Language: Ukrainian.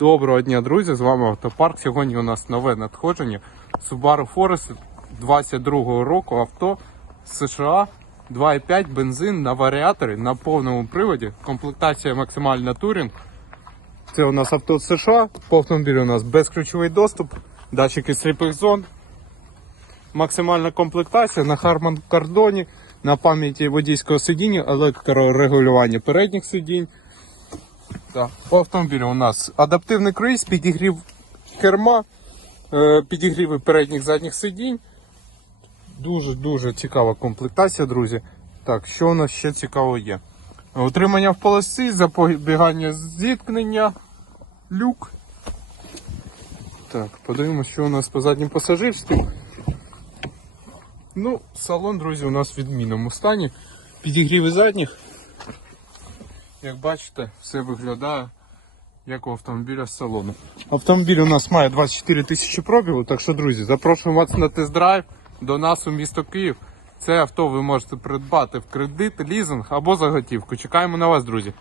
Доброго дня, друзі! З вами Автопарк. Сьогодні у нас нове надходження. Subaru Forest 22-го року авто США 2,5 бензин на варіаторі на повному приводі. Комплектація максимальна турінг. Це у нас авто з США. По автомобілю у нас безключовий доступ, датчики сліпих зон. Максимальна комплектація на Harman кордоні, на пам'яті водійського сидіння, електрорегулювання передніх сидінь. Так. По автомобілю у нас адаптивний круїз, підігрів керма, е, підігріви передніх задніх сидінь. Дуже-дуже цікава комплектація, друзі. Так, що у нас ще цікаво є? Утримання в полосі, запобігання зіткнення, люк. Так, подивимося, що у нас по заднім пасажирстві. Ну, салон, друзі, у нас в відмінному стані. Підігріви задніх. Як бачите, все виглядає як у автомобіля з салону. Автомобіль у нас має 24 тисячі пробігу, так що, друзі, запрошуємо вас на тест-драйв до нас у місто Київ. Це авто ви можете придбати в кредит, лізинг або за готівку. Чекаємо на вас, друзі.